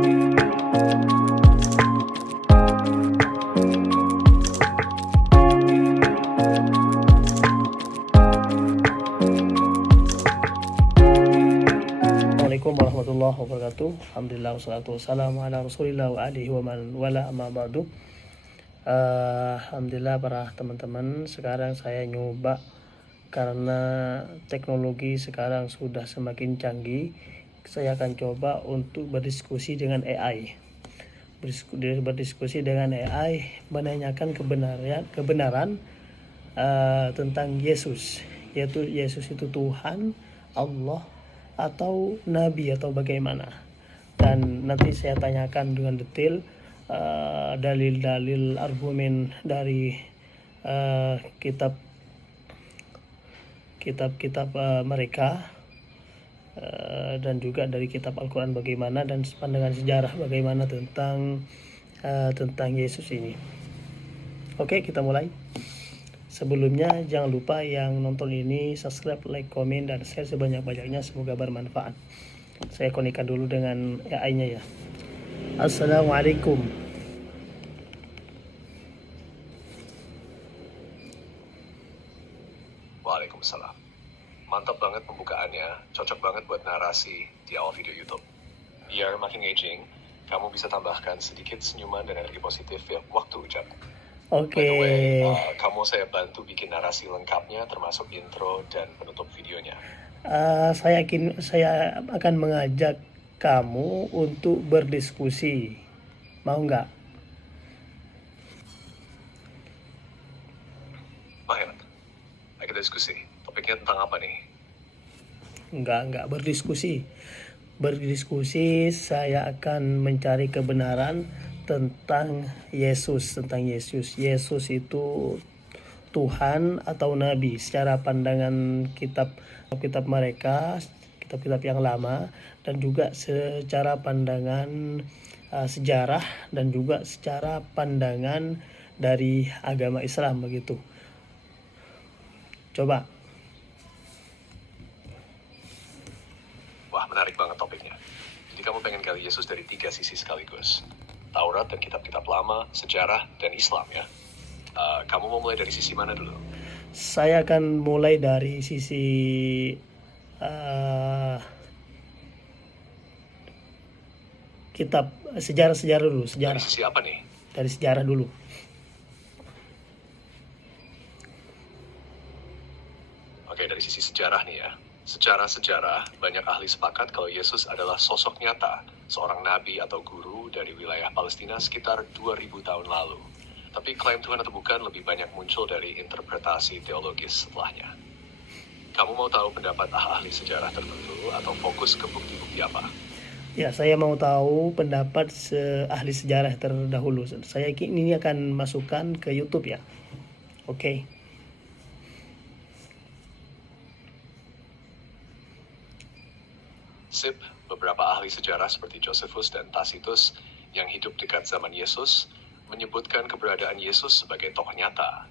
Assalamualaikum warahmatullahi wabarakatuh. Alhamdulillah wassalatu wassalamu ala rasulillah wa alihi wa man wala amma ba'du. Alhamdulillah para teman-teman, sekarang saya nyoba karena teknologi sekarang sudah semakin canggih. Saya akan coba untuk berdiskusi dengan AI. Berdiskusi dengan AI menanyakan kebenaran tentang Yesus, yaitu Yesus itu Tuhan, Allah, atau nabi atau bagaimana. Dan nanti saya tanyakan dengan detail dalil-dalil argumen dari kitab-kitab mereka, dan juga dari kitab Al-Quran bagaimana, dan pandangan sejarah bagaimana tentang Yesus ini. Oke, kita mulai. Sebelumnya jangan lupa yang nonton ini subscribe, like, komen, dan share sebanyak-banyaknya, semoga bermanfaat. Saya konekan dulu dengan AI-nya ya. Assalamualaikum. Waalaikumsalam. Mantap banget pembukaannya, cocok banget buat narasi di awal video YouTube. Biar makin engaging, kamu bisa tambahkan sedikit senyuman dan energi positif ya waktu ucap. Oke. By the way, kamu saya bantu bikin narasi lengkapnya termasuk intro dan penutup videonya. Saya akan mengajak kamu untuk berdiskusi. Mau nggak? Mahen, ayo kita diskusi. Topiknya tentang apa nih? Enggak berdiskusi. Berdiskusi, saya akan mencari kebenaran tentang Yesus. Yesus itu Tuhan atau Nabi secara pandangan kitab mereka, kitab-kitab yang lama, dan juga secara pandangan sejarah, dan juga secara pandangan dari agama Islam begitu. Coba. Wah, menarik banget topiknya. Jadi kamu pengen gali Yesus dari 3 sisi sekaligus. Taurat dan kitab-kitab lama, sejarah, dan Islam ya. Kamu mau mulai dari sisi mana dulu? Saya akan mulai dari sisi kitab sejarah dulu. Dari sisi apa nih? Dari sejarah dulu. Oke, dari sisi sejarah nih ya. Secara sejarah, banyak ahli sepakat kalau Yesus adalah sosok nyata, seorang nabi atau guru dari wilayah Palestina sekitar 2000 tahun lalu. Tapi klaim Tuhan atau bukan lebih banyak muncul dari interpretasi teologis setelahnya. Kamu mau tahu pendapat ahli sejarah tertentu atau fokus ke bukti-bukti apa? Ya, saya mau tahu pendapat ahli sejarah terdahulu. Saya ini akan masukkan ke YouTube ya. Oke. Sip, beberapa ahli sejarah seperti Josephus dan Tacitus yang hidup dekat zaman Yesus menyebutkan keberadaan Yesus sebagai tokoh nyata.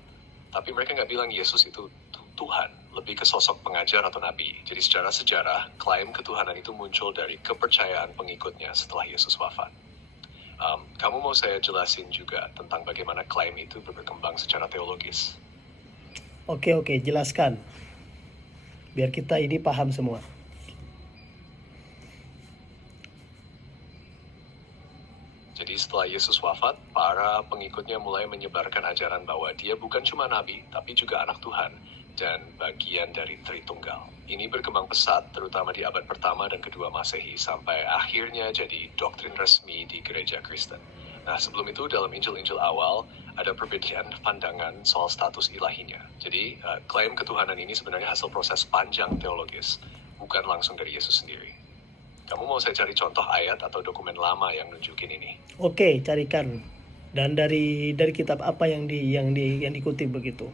Tapi mereka nggak bilang Yesus itu Tuhan, lebih ke sosok pengajar atau nabi. Jadi secara sejarah, klaim ketuhanan itu muncul dari kepercayaan pengikutnya setelah Yesus wafat. Kamu mau saya jelasin juga tentang bagaimana klaim itu berkembang secara teologis? Oke, jelaskan. Biar kita ini paham semua. Jadi setelah Yesus wafat, para pengikutnya mulai menyebarkan ajaran bahwa dia bukan cuma nabi, tapi juga anak Tuhan, dan bagian dari Tritunggal. Ini berkembang pesat, terutama di abad pertama dan kedua Masehi, sampai akhirnya jadi doktrin resmi di gereja Kristen. Nah, sebelum itu dalam Injil-Injil awal, ada perbedaan pandangan soal status ilahinya. Jadi, klaim ketuhanan ini sebenarnya hasil proses panjang teologis, bukan langsung dari Yesus sendiri. Kamu mau saya cari contoh ayat atau dokumen lama yang nunjukin ini? Oke, carikan. Dan dari kitab apa yang dikutip begitu?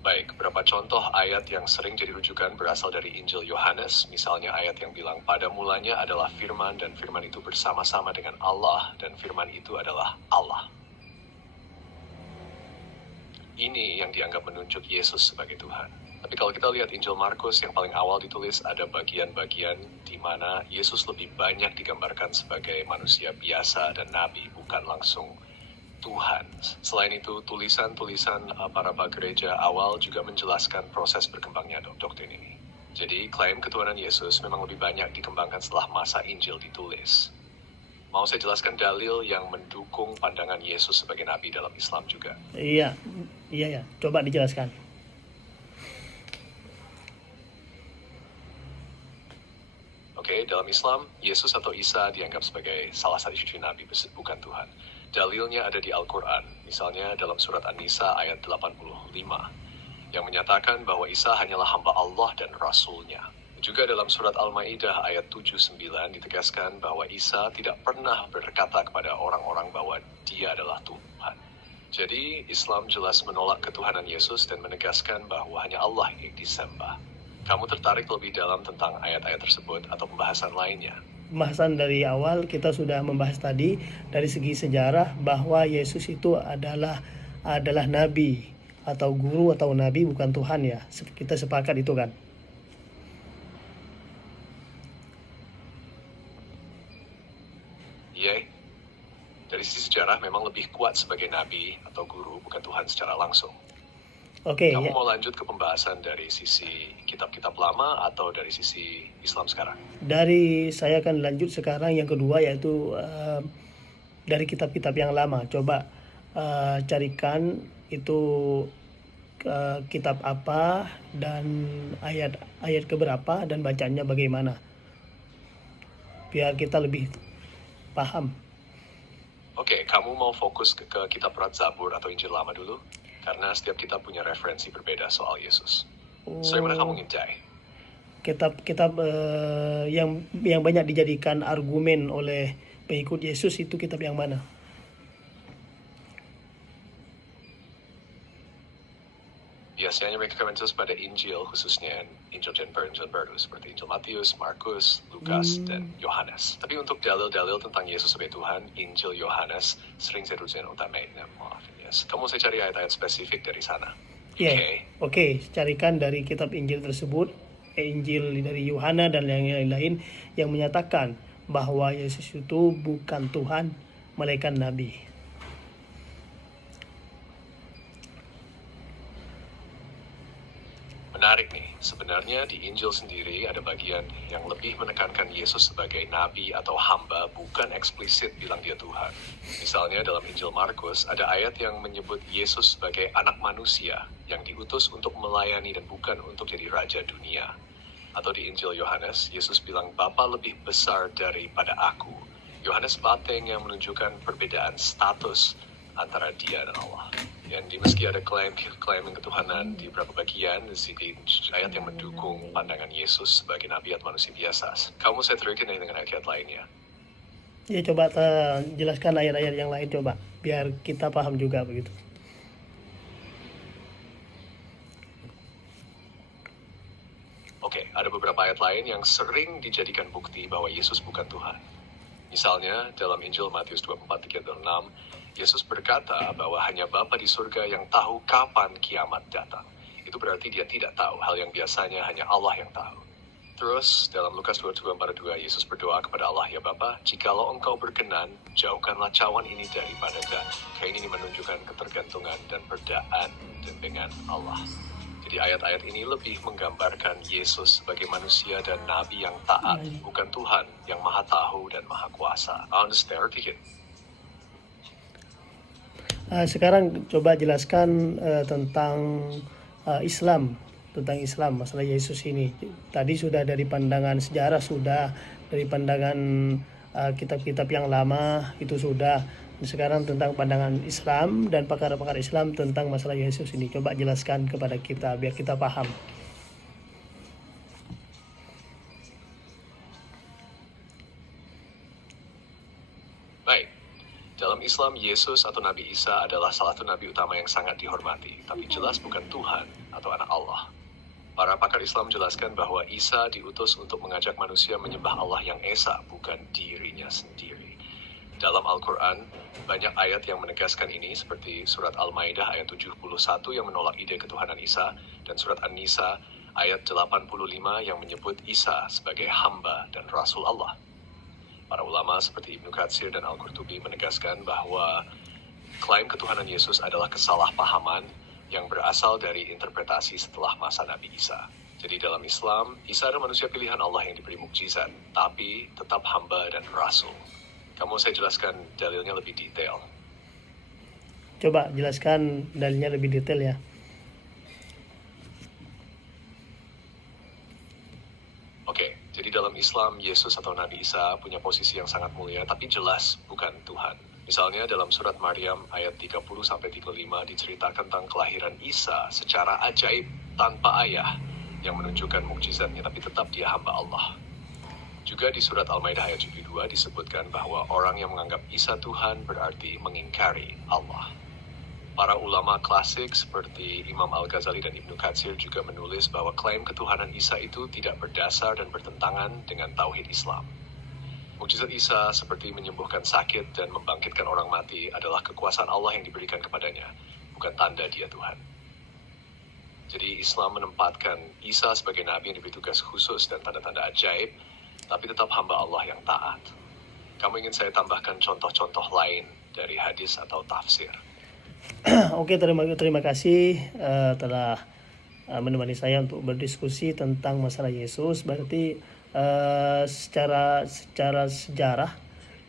Baik, beberapa contoh ayat yang sering jadi rujukan berasal dari Injil Yohanes, misalnya ayat yang bilang pada mulanya adalah firman dan firman itu bersama-sama dengan Allah dan firman itu adalah Allah. Ini yang dianggap menunjuk Yesus sebagai Tuhan. Tapi kalau kita lihat Injil Markus yang paling awal ditulis, ada bagian-bagian di mana Yesus lebih banyak digambarkan sebagai manusia biasa dan nabi, bukan langsung Tuhan. Selain itu, tulisan-tulisan para gereja awal juga menjelaskan proses berkembangnya doktrin ini. Jadi, klaim ketuhanan Yesus memang lebih banyak dikembangkan setelah masa Injil ditulis. Mau saya jelaskan dalil yang mendukung pandangan Yesus sebagai nabi dalam Islam juga. Iya, ya. Coba dijelaskan. Oke, dalam Islam, Yesus atau Isa dianggap sebagai salah satu cucu nabi, bukan Tuhan. Dalilnya ada di Al-Quran, misalnya dalam surat An-Nisa ayat 85, yang menyatakan bahwa Isa hanyalah hamba Allah dan Rasul-Nya. Juga dalam surat Al-Maidah ayat 79 ditegaskan bahwa Isa tidak pernah berkata kepada orang-orang bahwa dia adalah Tuhan. Jadi Islam jelas menolak ketuhanan Yesus dan menegaskan bahwa hanya Allah yang disembah. Kamu tertarik lebih dalam tentang ayat-ayat tersebut atau pembahasan lainnya? Pembahasan dari awal kita sudah membahas tadi dari segi sejarah bahwa Yesus itu adalah nabi atau guru atau nabi, bukan Tuhan ya. Kita sepakat itu kan? Iya, dari sisi sejarah memang lebih kuat sebagai nabi atau guru, bukan Tuhan secara langsung. Oke. Kamu mau lanjut ke pembahasan dari sisi kitab-kitab lama atau dari sisi Islam sekarang? Saya akan lanjut sekarang yang kedua, yaitu dari kitab-kitab yang lama. Coba carikan itu kitab apa dan ayat keberapa dan bacaannya bagaimana, biar kita lebih paham. Oke, kamu mau fokus ke kitab Zabur atau Injil lama dulu? Karena setiap kitab punya referensi berbeda soal Yesus. So, yang mana kamu ngintai? Kitab yang banyak dijadikan argumen oleh pengikut Yesus itu kitab yang mana? Biasanya mereka komentar pada Injil, khususnya Injil baru seperti Injil Matius, Markus, Lukas, dan Yohanes. Tapi untuk dalil-dalil tentang Yesus sebagai Tuhan, Injil Yohanes sering saya tuliskan utamanya. Kamu saya cari ayat-ayat spesifik dari sana. Oke, carikan dari kitab Injil tersebut, Injil dari Yohanes dan yang lain-lain yang menyatakan bahwa Yesus itu bukan Tuhan, melainkan nabi. Menarik nih, sebenarnya di Injil sendiri ada bagian yang lebih menekankan Yesus sebagai nabi atau hamba, bukan eksplisit bilang dia Tuhan. Misalnya dalam Injil Markus ada ayat yang menyebut Yesus sebagai anak manusia yang diutus untuk melayani dan bukan untuk jadi raja dunia. Atau di Injil Yohanes, Yesus bilang Bapa lebih besar daripada aku. Yohanes Pateng yang menunjukkan perbedaan status antara dia dan Allah. Dan meski ada klaim ketuhanan di beberapa bagian, di ayat yang mendukung pandangan Yesus sebagai nabi atau manusia biasa. Kamu saya terikin dengan ayat lainnya. Ya, coba jelaskan ayat-ayat yang lain coba, biar kita paham juga begitu. Oke, ada beberapa ayat lain yang sering dijadikan bukti bahwa Yesus bukan Tuhan. Misalnya dalam Injil Matius 24:36, Yesus berkata bahwa hanya Bapa di surga yang tahu kapan kiamat datang. Itu berarti dia tidak tahu hal yang biasanya hanya Allah yang tahu. Terus dalam Lukas 22:42, Yesus berdoa kepada Allah, ya Bapa, jikalau engkau berkenan, jauhkanlah cawan ini daripada kami. Kayak ini menunjukkan ketergantungan dan berdaan dengan Allah. Jadi ayat-ayat ini lebih menggambarkan Yesus sebagai manusia dan nabi yang taat, bukan Tuhan yang maha tahu dan maha kuasa. Understand? Sekarang coba jelaskan tentang Islam, masalah Yesus ini. Tadi sudah dari pandangan sejarah, sudah dari pandangan kitab-kitab yang lama itu sudah. Sekarang tentang pandangan Islam dan pakar-pakar Islam tentang masalah Yesus ini. Coba jelaskan kepada kita biar kita paham. Baik. Dalam Islam, Yesus atau Nabi Isa adalah salah satu nabi utama yang sangat dihormati, tapi jelas bukan Tuhan atau anak Allah. Para pakar Islam menjelaskan bahwa Isa diutus untuk mengajak manusia menyembah Allah yang esa, bukan dirinya sendiri. Dalam Al-Quran, banyak ayat yang menegaskan ini, seperti surat Al-Maidah ayat 71 yang menolak ide ketuhanan Isa, dan surat An-Nisa ayat 85 yang menyebut Isa sebagai hamba dan Rasul Allah. Para ulama seperti Ibnu Katsir dan Al-Qurtubi menegaskan bahwa klaim ketuhanan Yesus adalah kesalahpahaman yang berasal dari interpretasi setelah masa Nabi Isa. Jadi dalam Islam, Isa adalah manusia pilihan Allah yang diberi mukjizat, tapi tetap hamba dan rasul. Kamu saya jelaskan dalilnya lebih detail. Coba jelaskan dalilnya lebih detail ya. Oke, jadi dalam Islam, Yesus atau Nabi Isa punya posisi yang sangat mulia, tapi jelas bukan Tuhan. Misalnya dalam surat Maryam ayat 30-35 diceritakan tentang kelahiran Isa secara ajaib tanpa ayah yang menunjukkan mukjizatnya, tapi tetap dia hamba Allah. Juga di surat Al-Maidah ayat 72 disebutkan bahwa orang yang menganggap Isa Tuhan berarti mengingkari Allah. Para ulama klasik seperti Imam Al-Ghazali dan Ibnu Katsir juga menulis bahwa klaim ketuhanan Isa itu tidak berdasar dan bertentangan dengan tauhid Islam. Mukjizat Isa seperti menyembuhkan sakit dan membangkitkan orang mati adalah kekuasaan Allah yang diberikan kepadanya, bukan tanda dia Tuhan. Jadi Islam menempatkan Isa sebagai nabi yang diberi tugas khusus dan tanda-tanda ajaib, tapi tetap hamba Allah yang taat. Kamu ingin saya tambahkan contoh-contoh lain dari hadis atau tafsir? Oke, terima kasih telah menemani saya untuk berdiskusi tentang masalah Yesus. Berarti secara sejarah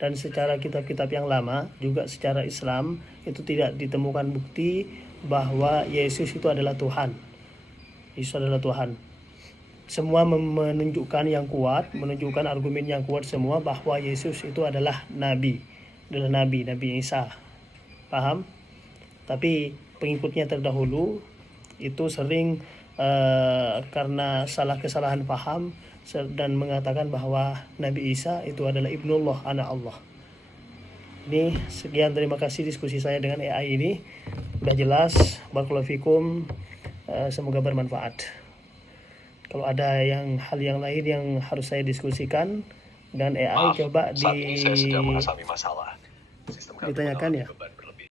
dan secara kitab-kitab yang lama, juga secara Islam itu tidak ditemukan bukti bahwa Yesus itu adalah Tuhan. Yesus adalah Tuhan. Semua menunjukkan yang kuat, menunjukkan argumen yang kuat semua bahwa Yesus itu adalah Nabi Isa. Paham? Tapi pengikutnya terdahulu itu sering karena kesalahan paham dan mengatakan bahwa Nabi Isa itu adalah Ibnullah, anak Allah. Ini sekian, terima kasih diskusi saya dengan AI ini. Udah jelas, barakallahu fikum, semoga bermanfaat. Kalau ada hal yang lain yang harus saya diskusikan dengan AI, coba saat ini saya sedang mengalami masalah. ditanyakan ya.